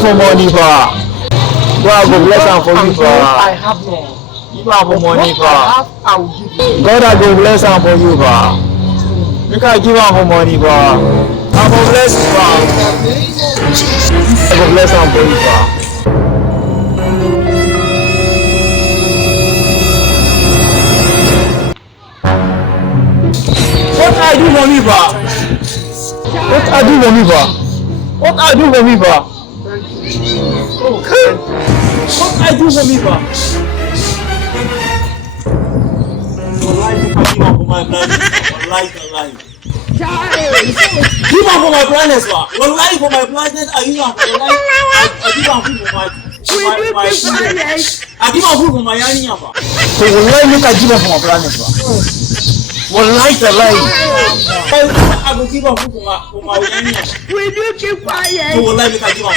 for money, God go bless am for you, I have none. Give am for money, I will give you. God I go bless am for you, Make I give am for money, I go bless you, I go bless am for you, What I do for me, What I do for me, What I do for me, What I do for me, Give up for my blindness, Give up for my blindness, Wallahi for my blindness, I give up for life. I give up for my I give up for my yani. So wallahi make I give up for my blindness, Wallahi the lie. I will give up for my yani. Will you keep quiet? So wallahi make I give up.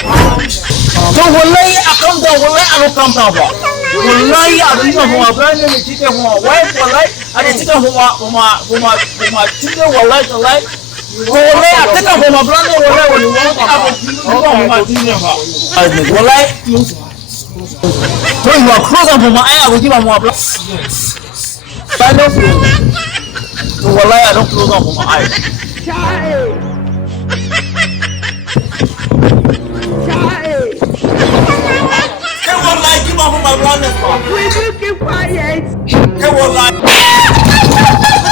So wallahi I come down, wallahi I don't come down, Wallahi I don't give up for my blindness, chicken for my wife, wallahi I don't chicken for my children, wallahi the lie. So wallahi I take up for my blindness, wallahi when you want to wallahi so you are closing for my eye, I will give up my blindness. So wallahi I don't close up for my eye. Hey, wallahi, give up for my blindness, Will you keep quiet? Hey, wallahi.